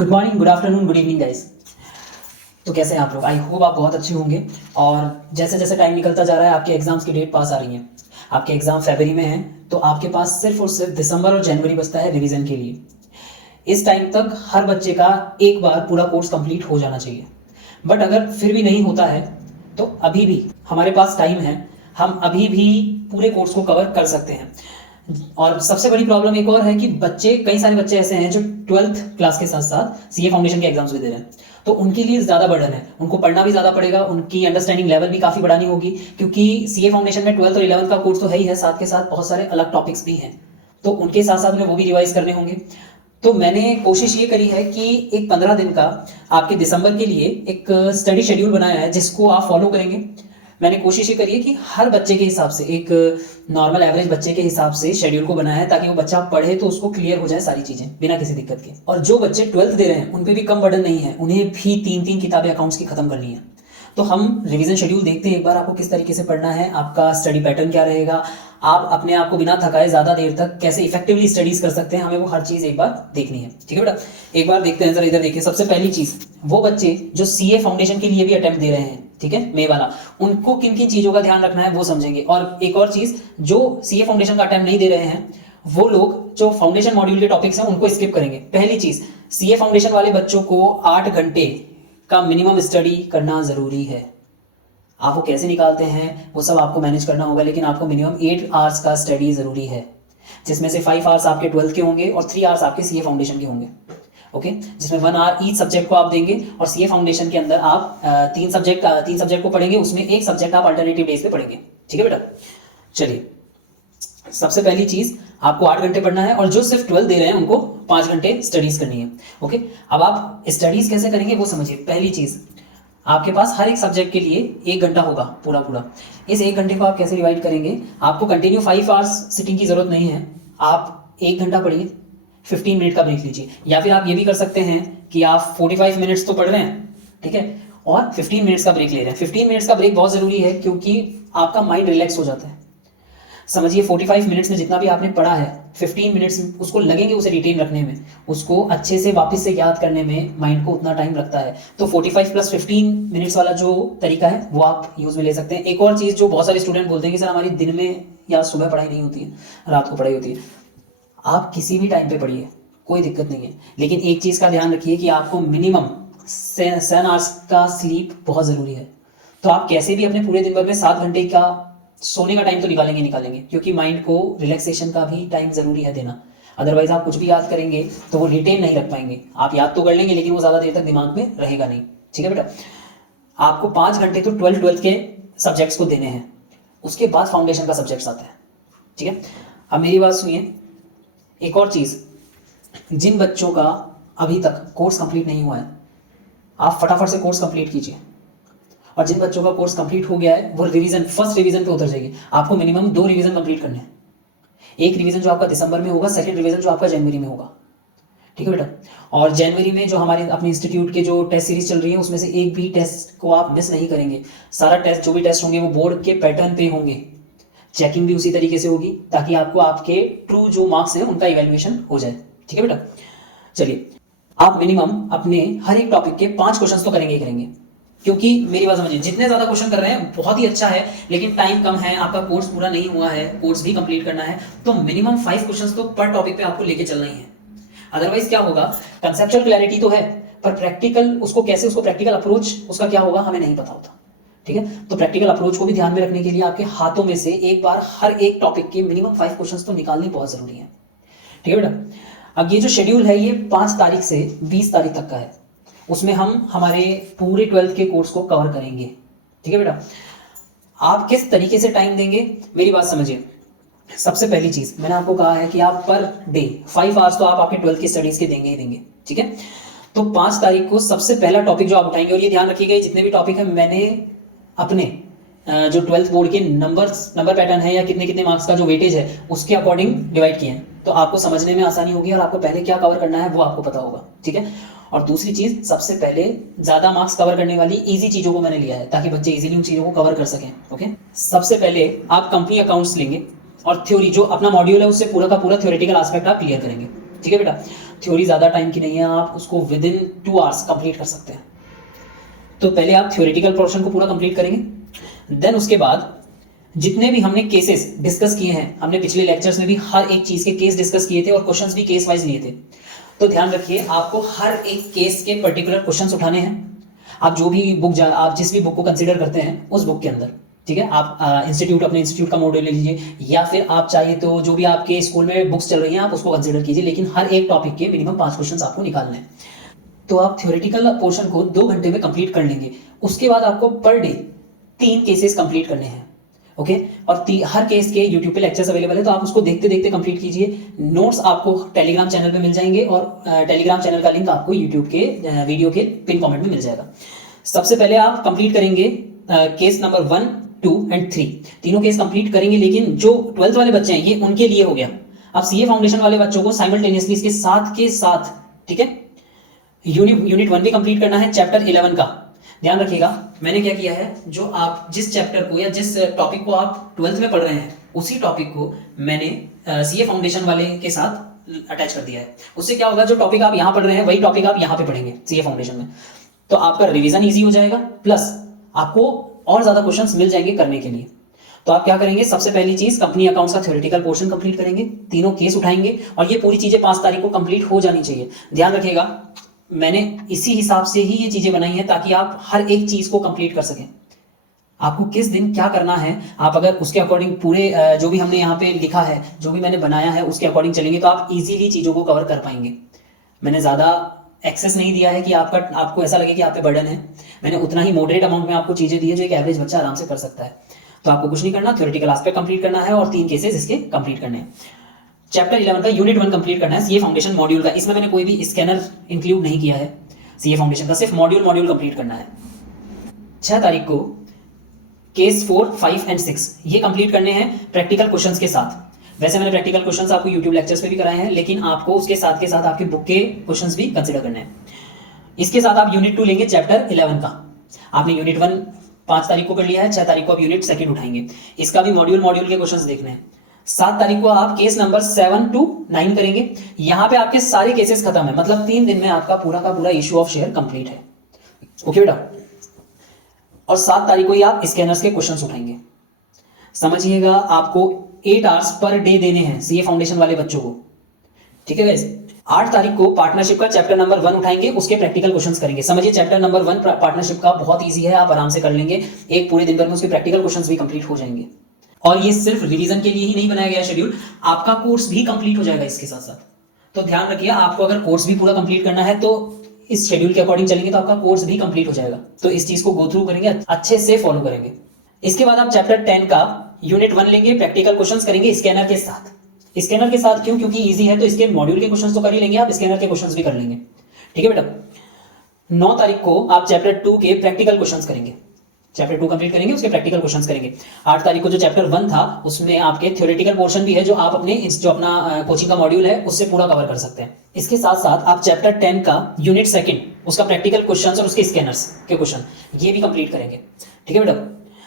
Good morning, good afternoon, good evening guys. तो कैसे हैं आप लोग? आई होप आप बहुत अच्छे होंगे। और जैसे जैसे टाइम निकलता जा रहा है, आपके एग्जाम्स की डेट पास आ रही है। आपके एग्जाम फरवरी में हैं, तो आपके पास सिर्फ और सिर्फ दिसंबर और जनवरी बचता है रिवीजन के लिए। इस टाइम तक हर बच्चे का एक बार पूरा कोर्स कंप्लीट हो जाना चाहिए। बट अगर फिर भी नहीं होता है तो अभी भी हमारे पास टाइम है, हम अभी भी पूरे कोर्स को कवर कर सकते हैं। और सबसे बड़ी प्रॉब्लम एक और है कि कई सारे बच्चे ऐसे हैं जो 12th क्लास के साथ साथ सीए फाउंडेशन के एग्जाम्स भी दे रहे हैं। तो उनके लिए ज़्यादा बर्डन है, उनको पढ़ना भी ज़्यादा पड़ेगा, उनकी अंडरस्टैंडिंग लेवल भी काफ़ी बढ़ानी होगी, क्योंकि सीए फाउंडेशन में 12th और 11th का कोर्स तो है ही है, साथ के साथ बहुत सारे अलग टॉपिक्स भी हैं। तो उनके साथ साथ उन्हें वो भी रिवाइज करने होंगे। तो मैंने कोशिश ये करी है कि एक 15 दिन का आपके दिसंबर के लिए एक स्टडी शेड्यूल बनाया है, जिसको आप फॉलो करेंगे। मैंने कोशिश ये करी है कि हर बच्चे के हिसाब से, एक नॉर्मल एवरेज बच्चे के हिसाब से शेड्यूल को बनाया है, ताकि वो बच्चा पढ़े तो उसको क्लियर हो जाए सारी चीज़ें बिना किसी दिक्कत के। और जो बच्चे 12th दे रहे हैं उन पे भी कम बर्डन नहीं है, उन्हें भी 3-3 किताबें अकाउंट्स की खत्म करनी है। तो हम रिवीजन शेड्यूल देखते हैं एक बार, आपको किस तरीके से पढ़ना है, आपका स्टडी पैटर्न क्या रहेगा, आप अपने आप को बिना थकाए ज़्यादा देर तक कैसे इफेक्टिवली स्टडीज कर सकते हैं, हमें वो हर चीज़ एक बार देखनी है। ठीक है बेटा, एक बार देखते हैं, जरा इधर देखिए। सबसे पहली चीज़, वो बच्चे जो सीए फाउंडेशन के लिए भी अटेम्प्ट दे रहे हैं, ठीक है, मे वाला, उनको किन किन चीज़ों का ध्यान रखना है वो समझेंगे। और एक और चीज़, जो सीए फाउंडेशन का अटेम्प्ट नहीं दे रहे हैं वो लोग जो फाउंडेशन मॉड्यूल के टॉपिक्स हैं उनको स्किप करेंगे। पहली चीज़, सीए फाउंडेशन वाले बच्चों को 8 घंटे का मिनिमम स्टडी करना ज़रूरी है। आप वो कैसे निकालते हैं वो सब आपको मैनेज करना होगा, लेकिन आपको मिनिमम 8 आवर्स का स्टडी ज़रूरी है, जिसमें से 5 आवर्स आपके 12th के होंगे और 3 आवर्स आपके सीए फाउंडेशन के होंगे। ओके, जिसमें 1 आवर ईच सब्जेक्ट को आप देंगे। और सीए फाउंडेशन के अंदर आप तीन सब्जेक्ट को पढ़ेंगे, उसमें एक सब्जेक्ट आप अल्टरनेटिव डेज पे पढ़ेंगे। ठीक है बेटा, चलिए। सबसे पहली चीज़, आपको 8 घंटे पढ़ना है, और जो सिर्फ 12 दे रहे हैं उनको 5 घंटे स्टडीज़ करनी है। ओके, अब आप स्टडीज़ कैसे करेंगे वो समझिए। पहली चीज़, आपके पास हर एक सब्जेक्ट के लिए 1 घंटा होगा पूरा पूरा। इस 1 घंटे को आप कैसे डिवाइड करेंगे? आपको कंटिन्यू 5 आवर्स सिटिंग की जरूरत नहीं है, आप 1 घंटा पढ़िए, 15 मिनट का ब्रेक लीजिए। या फिर आप ये भी कर सकते हैं कि आप 45 मिनट्स तो पढ़ रहे हैं, ठीक है, और 15 मिनट्स का ब्रेक ले रहे हैं। 15 मिनट्स का ब्रेक बहुत ज़रूरी है, क्योंकि आपका माइंड रिलैक्स हो जाता है। समझिए, 45 मिनट्स में जितना भी आपने पढ़ा है, 15 मिनट्स उसको लगेंगे उसे रिटेन रखने में, उसको अच्छे से वापस से याद करने में माइंड को उतना टाइम लगता है। तो 45 + 15 मिनट्स वाला जो तरीका है वो आप यूज़ में ले सकते हैं। एक और चीज़ जो बहुत सारे स्टूडेंट बोलते हैं कि सर हमारी दिन में या सुबह पढ़ाई नहीं होती है, रात को पढ़ाई होती है। आप किसी भी टाइम पे पढ़िए, कोई दिक्कत नहीं है, लेकिन एक चीज़ का ध्यान रखिए कि आपको मिनिमम 7 आवर्स का स्लीप बहुत ज़रूरी है। तो आप कैसे भी अपने पूरे दिन भर में 7 घंटे का सोने का टाइम तो निकालेंगे, क्योंकि माइंड को रिलैक्सेशन का भी टाइम ज़रूरी है देना। अदरवाइज आप कुछ भी याद करेंगे तो वो रिटेन नहीं रख पाएंगे। आप याद तो कर लेंगे, लेकिन वो ज़्यादा देर तक दिमाग में रहेगा नहीं। ठीक है बेटा, आपको 5 घंटे तो 12th के सब्जेक्ट्स को देने हैं, उसके बाद फाउंडेशन का सब्जेक्ट्स आता है। ठीक है, अब मेरी बात सुनिए। एक और चीज़, जिन बच्चों का अभी तक कोर्स कंप्लीट नहीं हुआ है, आप फटाफट से कोर्स कंप्लीट कीजिए। और जिन बच्चों का कोर्स कंप्लीट हो गया है वो फर्स्ट रिवीजन पे उतर जाइए। आपको मिनिमम 2 रिवीजन कंप्लीट करने हैं। एक रिवीजन जो आपका दिसंबर में होगा, सेकंड रिवीजन जो आपका जनवरी में होगा। ठीक है बेटा, और जनवरी में जो हमारे अपने इंस्टीट्यूट के जो टेस्ट सीरीज चल रही है, उसमें से एक भी टेस्ट को आप मिस नहीं करेंगे। सारा टेस्ट, जो भी टेस्ट होंगे वो बोर्ड के पैटर्न पे होंगे, चेकिंग भी उसी तरीके से होगी, ताकि आपको आपके ट्रू जो मार्क्स हैं उनका इवेल्युएशन हो जाए। ठीक है बेटा, चलिए। आप मिनिमम अपने हर एक टॉपिक के 5 क्वेश्चन तो करेंगे ही करेंगे, क्योंकि मेरी बात समझिए, जितने ज़्यादा क्वेश्चन कर रहे हैं बहुत ही अच्छा है, लेकिन टाइम कम है, आपका कोर्स पूरा नहीं हुआ है, कोर्स भी कंप्लीट करना है, तो मिनिमम 5 क्वेश्चन तो पर टॉपिक पे आपको लेके चलना ही है। अदरवाइज क्या होगा, कंसेप्चुअल क्लैरिटी तो है, पर प्रैक्टिकल उसको प्रैक्टिकल अप्रोच उसका क्या होगा हमें नहीं पता होता। ठीक है, तो प्रैक्टिकल अप्रोच को भी ध्यान में रखने के लिए आपके हाथों में से एक बार हर एक टॉपिक के मिनिमम 5 क्वेश्चन तो निकालने बहुत जरूरी है। ठीक है बेटा, अब ये जो शेड्यूल है ये 5 तारीख से 20 तारीख तक का है, उसमें हम हमारे पूरे 12th के कोर्स को कवर करेंगे। ठीक है बेटा, आप किस तरीके से टाइम देंगे मेरी बात समझिए। सबसे पहली चीज मैंने आपको कहा है कि आप पर डे 5 आवर्स तो आप आपके 12th की स्टडीज के देंगे ही देंगे। ठीक है, तो 5 तारीख को सबसे पहला टॉपिक जो आप उठाएंगे, और ये ध्यान रखिएगा जितने भी टॉपिक है मैंने अपने जो 12th बोर्ड के नंबर पैटर्न है या कितने कितने मार्क्स का जो वेटेज है उसके अकॉर्डिंग डिवाइड किए हैं, तो आपको समझने में आसानी होगी और आपको पहले क्या कवर करना है वो आपको पता होगा। ठीक है, और दूसरी चीज, सबसे पहले ज्यादा मार्क्स कवर करने वाली इजी चीजों को मैंने लिया है, ताकि बच्चे इजीली उन चीजों को कवर कर सकें। ओके, सबसे पहले आप कंपनी अकाउंट्स लेंगे और थ्योरी जो अपना मॉड्यूल है उससे पूरा का पूरा थ्योरेटिकल एस्पेक्ट आप क्लियर करेंगे। ठीक है बेटा, थ्योरी ज़्यादा टाइम की नहीं है, आप उसको विद इन 2 आवर्स कंप्लीट कर सकते हैं। तो पहले आप थ्योरेटिकल पोर्शन को पूरा कंप्लीट करेंगे, देन उसके बाद जितने भी हमने केसेस डिस्कस किए हैं, हमने पिछले लेक्चर्स में भी हर एक चीज़ के केस डिस्कस किए थे और क्वेश्चंस भी केस वाइज लिए थे। तो ध्यान रखिए, आपको हर एक केस के पर्टिकुलर क्वेश्चंस उठाने हैं। आप जो भी बुक आप जिस भी बुक को कंसीडर करते हैं उस बुक के अंदर, ठीक है। आप अपने इंस्टीट्यूट का मॉड्यूल ले लीजिए, या फिर आप चाहिए तो जो भी आपके स्कूल में बुक्स चल रही हैं आप उसको कंसीडर कीजिए, लेकिन हर एक टॉपिक के मिनिमम 5 क्वेश्चन आपको निकालने हैं। तो आप थ्योरेटिकल पोर्शन को 2 घंटे में कंप्लीट कर लेंगे। उसके बाद आपको पर डे 3 केसेस कंप्लीट करने हैं, ओके। और हर केस के यूट्यूब पे लेक्चर्स अवेलेबल है, तो आप उसको देखते देखते कंप्लीट कीजिए। नोट्स आपको टेलीग्राम चैनल पे मिल जाएंगे और टेलीग्राम चैनल का लिंक आपको यूट्यूब के वीडियो के पिन कमेंट में मिल जाएगा। सबसे पहले आप कंप्लीट करेंगे केस नंबर 1, 2 एंड 3, तीनों केस कंप्लीट करेंगे। लेकिन जो 12th वाले बच्चे हैं ये उनके लिए हो गया। अब सीए फाउंडेशन वाले बच्चों को साइमल्टेनियसली इसके साथ के साथ, ठीक है, यूनिट 1 भी कंप्लीट करना है, चैप्टर 11 का। ध्यान रखिएगा, मैंने क्या किया है, जो आप जिस चैप्टर को या जिस टॉपिक को आप 12th में पढ़ रहे हैं उसी टॉपिक को मैंने सीए फाउंडेशन वाले के साथ अटैच कर दिया है। उससे क्या होगा, जो टॉपिक आप यहाँ पढ़ रहे हैं वही टॉपिक आप यहाँ पे पढ़ेंगे सीए फाउंडेशन में, तो आपका रिवीजन ईजी हो जाएगा, प्लस आपको और ज्यादा क्वेश्चंस मिल जाएंगे करने के लिए। तो आप क्या करेंगे, सबसे पहली चीज कंपनी अकाउंट्स का थ्योरेटिकल पोर्शन कंप्लीट करेंगे, तीनों केस उठाएंगे और ये पूरी चीजें 5 तारीख को कंप्लीट हो जानी चाहिए। ध्यान रखिएगा, मैंने इसी हिसाब से ही ये चीजें बनाई हैं ताकि आप हर एक चीज को कंप्लीट कर सकें। आपको किस दिन क्या करना है, आप अगर उसके अकॉर्डिंग पूरे जो भी हमने यहाँ पे लिखा है, जो भी मैंने बनाया है उसके अकॉर्डिंग चलेंगे तो आप इजीली चीजों को कवर कर पाएंगे। मैंने ज्यादा एक्सेस नहीं दिया है कि आपको ऐसा लगे कि आप पे बर्डन है। मैंने उतना ही मॉडरेट अमाउंट में आपको चीजें दी है जो एक एवरेज बच्चा आराम से कर सकता है। तो आपको कुछ नहीं करना, थ्योरेटिकल एस्पेक्ट कंप्लीट करना है और 3 केसेस इसके कंप्लीट करने हैं। चैप्टर 11 का यूनिट 1 कंप्लीट करना है सीए फाउंडेशन मॉड्यूल का। इसमें मैंने कोई भी स्कैनर इंक्लूड नहीं किया है सीए फाउंडेशन का, सिर्फ मॉड्यूल कंप्लीट करना है। 6 तारीख को केस 4, 5 एंड 6 ये कंप्लीट करने हैं प्रैक्टिकल क्वेश्चंस के साथ। वैसे मैंने प्रैक्टिकल क्वेश्चंस आपको यूट्यूब लेक्चर्स पे भी कराए हैं, लेकिन आपको उसके साथ के साथ आपके बुक के क्वेश्चंस भी कंसीडर करने हैं। इसके साथ आप यूनिट 2 लेंगे चैप्टर 11 का। आपने यूनिट 1 5 तारीख को कर लिया है, 6 तारीख को आप यूनिट 2 उठाएंगे। इसका भी मॉड्यूल के क्वेश्चंस देखने हैं। 7 तारीख को आप केस नंबर 7 to 9 करेंगे। यहां पे आपके सारे केसेस खत्म है, मतलब 3 दिन में आपका पूरा का पूरा इशू ऑफ शेयर कंप्लीट है, ओके बेटा। और 7 तारीख को ही आप स्कैनर्स के क्वेश्चंस उठाएंगे। समझिएगा, आपको 8 आवर्स पर डे देने हैं सीए फाउंडेशन वाले बच्चों को, ठीक है गाइस। 8 तारीख को पार्टनरशिप का चैप्टर नंबर 1 उठाएंगे, उसके प्रैक्टिकल क्वेश्चंस करेंगे। समझिए, चैप्टर नंबर 1 पार्टनरशिप का बहुत ईजी है, आप आराम से कर लेंगे। एक पूरे दिन भर में उसके प्रैक्टिकल क्वेश्चंस भी कंप्लीट हो जाएंगे। और ये सिर्फ रिवीजन के लिए ही नहीं बनाया गया शेड्यूल, आपका कोर्स भी कंप्लीट हो जाएगा इसके साथ साथ। तो ध्यान रखिए, आपको अगर कोर्स भी पूरा कंप्लीट करना है तो इस शेड्यूल के अकॉर्डिंग चलेंगे तो आपका कोर्स भी कंप्लीट हो जाएगा। तो इस चीज को गो थ्रू करेंगे, अच्छे से फॉलो करेंगे। इसके बाद आप चैप्टर 10 का यूनिट 1 लेंगे, प्रैक्टिकल क्वेश्चंस करेंगे स्कैनर के साथ। स्कैनर के साथ क्यों? क्योंकि इजी है, तो इसके मॉड्यूल के क्वेश्चंस तो कर ही लेंगे, आप स्कैनर के क्वेश्चंस भी कर लेंगे, ठीक है बेटा। 9 तारीख को आप चैप्टर 2 के प्रैक्टिकल क्वेश्चंस करेंगे। चैप्टर 2 कंप्लीट करेंगे, उसके प्रैक्टिकल क्वेश्चंस करेंगे। 8 तारीख को जो चैप्टर 1 था उसमें आपके थ्योरेटिकल पोर्शन भी है, जो आप अपना कोचिंग का मॉड्यूल है उससे पूरा कवर कर सकते हैं। इसके साथ साथ आप चैप्टर 10 का यूनिट 2 उसका प्रैक्टिकल क्वेश्चंस और उसके स्कैनर्स के क्वेश्चन ये भी कंप्लीट करेंगे, ठीक है बेटा।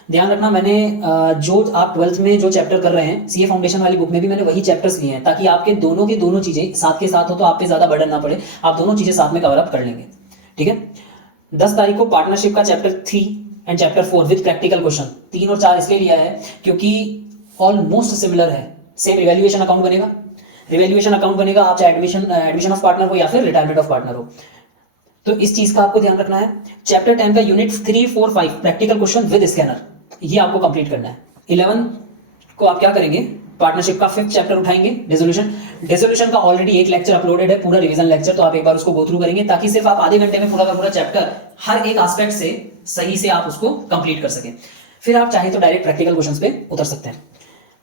ध्यान रखना, मैंने जो आप 12th में जो चैप्टर कर रहे हैं सीए फाउंडेशन वाली बुक में भी मैंने वही चैप्टर्स लिए हैं, ताकि आपके दोनों की दोनों चीजें साथ के साथ हो, तो आप पे ज्यादा बर्डन ना पड़े, आप दोनों चीजें साथ में कवर अप कर लेंगे, ठीक है। 10 तारीख को पार्टनरशिप का chapter 3 and chapter 4 with practical question. 3 और 4 इसलिए लिया है क्योंकि ऑलमोस्ट सिमिलर है। सेम रिवैल्यूएशन अकाउंट बनेगा, आप चाहे एडमिशन ऑफ पार्टनर हो या फिर रिटायरमेंट ऑफ पार्टनर हो, तो इस चीज का आपको ध्यान रखना है। चैप्टर 10 का unit 3, 4, 5 practical question with scanner, ये आपको कंप्लीट करना है। 11 को आप क्या करेंगे, पार्टनरशिप का 5th चैप्टर उठाएंगे, डिसोल्यूशन का ऑलरेडी एक लेक्चर अपलोडेड है, पूरा रिवीजन लेक्चर, तो आप एक बार उसको गो थ्रू करेंगे, ताकि सिर्फ आप आधे घंटे में पूरा का पूरा चैप्टर हर एक एस्पेक्ट से सही से आप उसको कंप्लीट कर सके। फिर आप चाहे तो डायरेक्ट प्रैक्टिकल क्वेश्चंस पे उतर सकते हैं।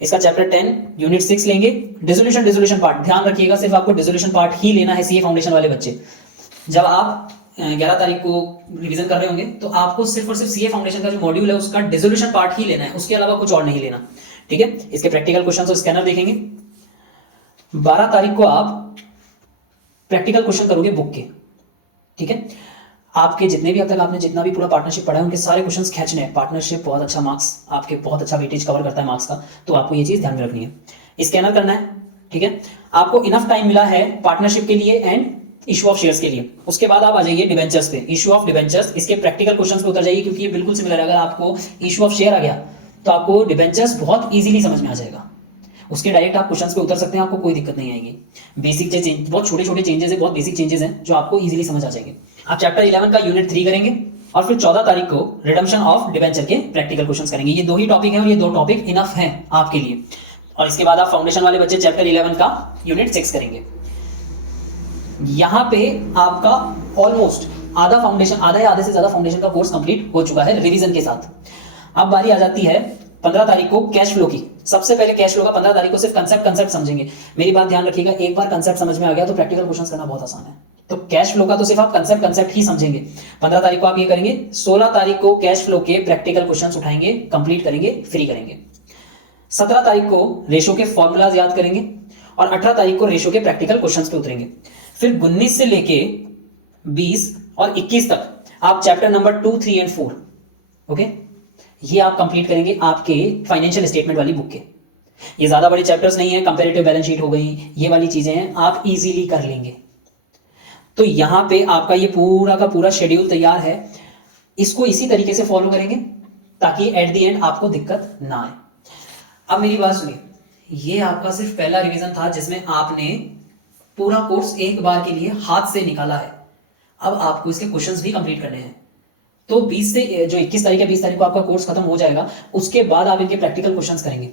इसका चैप्टर 10 यूनिट 6 लेंगे, डिसोल्यूशन पार्ट। ध्यान रखिएगा, सिर्फ आपको डिसोल्यूशन पार्ट ही लेना है सीए फाउंडेशन वाले बच्चे। जब आप 11 तारीख को रिवीजन कर रहे होंगे तो आपको सिर्फ और सिर्फ सीए फाउंडेशन का जो मॉड्यूल है उसका डिसोल्यूशन पार्ट ही लेना है, उसके अलावा कुछ और नहीं लेना, ठीक है। इसके प्रैक्टिकल क्वेश्चन और स्कैनर देखेंगे। 12 तारीख को आप प्रैक्टिकल क्वेश्चन करोगे बुक के, ठीक है। आपके जितने भी अब तक आपने जितना भी पूरा पार्टनरशिप पढ़ा है उनके सारे क्वेश्चंस खींचने हैं। पार्टनरशिप बहुत अच्छा मार्क्स, आपके बहुत अच्छा वेटेज कवर करता है मार्क्स का, तो आपको ये चीज ध्यान में रखनी है। स्कैनर करना है, ठीक है। आपको इनफ टाइम मिला है पार्टनरशिप के लिए एंड इशू ऑफ शेयर्स के लिए। उसके बाद आप आ जाइए डिबेंचर्स पे, इशू ऑफ डिबेंचर्स, इसके प्रैक्टिकल क्वेश्चंस पे उतर जाइए क्योंकि ये बिल्कुल सिमिलर है। अगर आपको इशू ऑफ शेयर आ गया तो आपको डिबेंचर्स बहुत इजीली समझ में आ जाएगा। उसके डायरेक्ट आप क्वेश्चंस पे उतर सकते हैं, आपको कोई दिक्कत नहीं आएगी। बेसिक चेंज, बहुत छोटे छोटे चेंजेस है, बहुत बेसिक चेंजेस हैं जो आपको इजीली समझ आ जाएंगे। आप चैप्टर 11 का यूनिट 3 करेंगे और फिर 14 तारीख को रिडम्पशन ऑफ डिबेंचर के प्रैक्टिकल क्वेश्चंस करेंगे। ये 2 ही टॉपिक हैं और ये 2 टॉपिक इनफ हैं आपके लिए। और इसके बाद आप फाउंडेशन वाले बच्चे चैप्टर 11 का यूनिट 6 करेंगे। यहां पे आपका ऑलमोस्ट आधा फाउंडेशन, आधा या आधे से ज्यादा फाउंडेशन का कोर्स कंप्लीट हो चुका है रिवीजन के साथ। अब बारी आ जाती है 15 तारीख को कैश फ्लो की। सबसे पहले कैश फ्लो का 15 तारीख को सिर्फ कंसेप्ट समझेंगे। मेरी बात ध्यान रखिएगा, एक बार कंसेप्ट समझ में आ गया तो प्रैक्टिकल क्वेश्चंस करना बहुत आसान है। तो कैश फ्लो का तो सिर्फ आप कंसेप्ट ही समझेंगे। 15 तारीख को आप ये करेंगे। 16 तारीख को कैश फ्लो के प्रैक्टिकल क्वेश्चंस उठाएंगे, कंप्लीट करेंगे, फ्री करेंगे। 17 तारीख को रेशो के फॉर्मूलाज याद करेंगे और 18 तारीख को रेशो के प्रैक्टिकल क्वेश्चंस पे उतरेंगे। फिर 19 से लेके 20 और 21 तक आप चैप्टर नंबर 2, 3 एंड 4 ओके, ये आप कंप्लीट करेंगे आपके फाइनेंशियल स्टेटमेंट वाली बुक के। ये ज्यादा बड़े चैप्टर्स नहीं है, कंपैरेटिव बैलेंस शीट हो गई, ये वाली चीजें हैं, आप इजीली कर लेंगे। तो यहां पे आपका ये पूरा का पूरा शेड्यूल तैयार है। इसको इसी तरीके से फॉलो करेंगे ताकि एट द एंड आपको दिक्कत ना आए। अब मेरी बात सुनिए, ये आपका सिर्फ पहला रिवीजन था जिसमें आपने पूरा कोर्स एक बार के लिए हाथ से निकाला है। अब आपको इसके क्वेश्चंस भी कंप्लीट करने हैं। तो 20 से जो 21 तारीख है, 20 तारीख को आपका कोर्स खत्म हो जाएगा। उसके बाद आप इनके प्रैक्टिकल क्वेश्चंस करेंगे।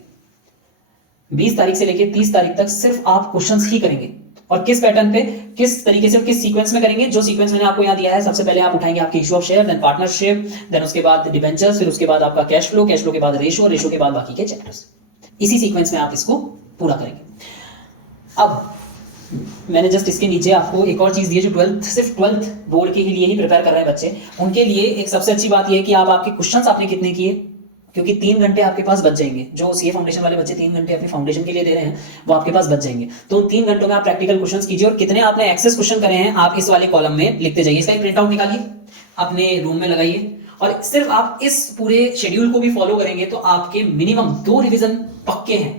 20 तारीख से लेकर 30 तारीख तक सिर्फ आप क्वेश्चंस ही करेंगे। और किस पैटर्न पे, किस तरीके से, किस सीक्वेंस में करेंगे? जो सीक्वेंस मैंने आपको यहाँ दिया है। सबसे पहले आप उठाएंगे आपके issue of share, then partnership, then उसके बाद डिबेंचर्स, फिर उसके बाद आपका कैश फ्लो, कैश फ्लो के बाद रेशो, रेशो के बाद बाकी के चैप्टर्स। इसी सीक्वेंस में आप इसको पूरा करेंगे। अब मैंने जस्ट इसके नीचे आपको एक और चीज दी है जो 12th, सिर्फ 12th बोर्ड के लिए ही प्रिपेयर कर रहे हैं बच्चे, उनके लिए एक सबसे अच्छी बात यह है कि आप आपके क्वेश्चंस आपने कितने किए, क्योंकि 3 घंटे आपके पास बच जाएंगे। जो सीए फाउंडेशन वाले बच्चे 3 घंटे अपने फाउंडेशन के लिए दे रहे हैं वो आपके पास बच जाएंगे। तो उन 3 घंटों में आप प्रैक्टिकल क्वेश्चंस कीजिए और कितने आपने एक्सेस क्वेश्चन करे हैं आप इस वाले कॉलम में लिखते जाइए। इसका एक प्रिंट आउट निकालिए, अपने रूम में लगाइए और सिर्फ आप इस पूरे शेड्यूल को भी फॉलो करेंगे तो आपके मिनिमम 2 रिविजन पक्के हैं।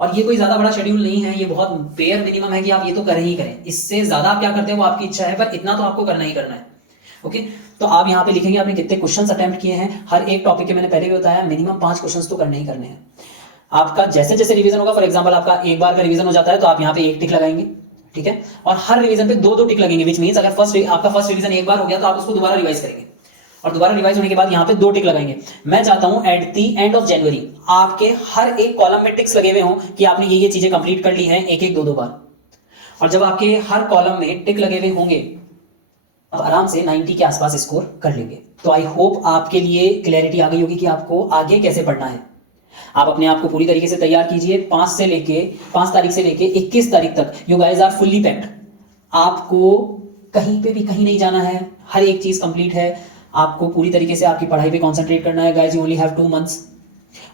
और ये कोई ज्यादा बड़ा शेड्यूल नहीं है, ये बहुत बेयर मिनिमम है कि आप ये तो करें ही करें। इससे ज्यादा आप क्या करते हैं वो आपकी इच्छा है, पर इतना तो आपको करना ही करना है। ओके, तो आप यहाँ पे लिखेंगे आपने कितने क्वेश्चंस अटेम्प्ट किए हैं हर एक टॉपिक के। मैंने पहले भी बताया मिनिमम 5 क्वेश्चंस तो करने ही करने हैं। आपका जैसे जैसे रिवीजन होगा, फॉर एग्जांपल आपका एक बार का रिवीजन हो जाता है तो आप यहाँ पे 1 टिक लगाएंगे, ठीक है। और हर रिवीजन पे 2-2 टिक लगेंगे, विच मींस अगर आपका फर्स्ट रिवीजन एक बार हो गया तो आप उसको दोबारा रिवाइज करेंगे और दोबारा रिवाइज होने के बाद यहाँ पे 2 टिक लगाएंगे। मैं चाहता हूं at the end of January आपके हर एक कॉलम में टिक्स लगे हुए हों कि आपने ये चीजें कंप्लीट कर ली हैं 1-1, 2-2 बार। और जब आपके हर कॉलम में टिक लगे हुए होंगे आप आराम से 90 के आसपास स्कोर कर लेंगे। तो आई होप आपके लिए क्लैरिटी आ गई होगी कि आपको आगे कैसे पढ़ना है। आप अपने आप को पूरी तरीके से तैयार कीजिए। 5 तारीख से लेके 21 तारीख तक you guys are fully packed. आपको कहीं पे भी कहीं नहीं जाना है, हर एक चीज कंप्लीट है। आपको पूरी तरीके से आपकी पढ़ाई पे कंसंट्रेट करना है guys. You only have 2 months.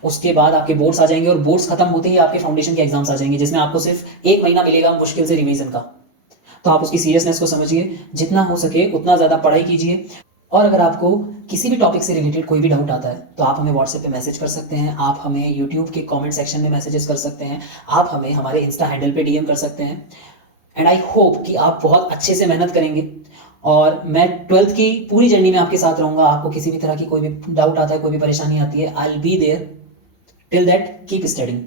उसके बाद आपके बोर्ड्स आ जाएंगे और बोर्ड्स खत्म होते ही आपके फाउंडेशन के एग्जाम्स आ जाएंगे जिसमें आपको सिर्फ 1 महीना मिलेगा मुश्किल से रिवीजन का। तो आप उसकी सीरियसनेस को समझिए, जितना हो सके उतना ज्यादा पढ़ाई कीजिए। और अगर आपको किसी भी टॉपिक से रिलेटेड कोई भी डाउट आता है तो आप हमें व्हाट्सएप पे मैसेज कर सकते हैं, आप हमें यूट्यूब के कमेंट सेक्शन में मैसेजेस कर सकते हैं, आप हमें हमारे इंस्टा हैंडल पे डीएम कर सकते हैं। एंड आई होप कि आप बहुत अच्छे से मेहनत करेंगे और मैं 12th की पूरी जर्नी में आपके साथ रहूंगा। आपको किसी भी तरह की कोई भी डाउट आता है, कोई भी परेशानी आती है, I will be there. Till that keep studying.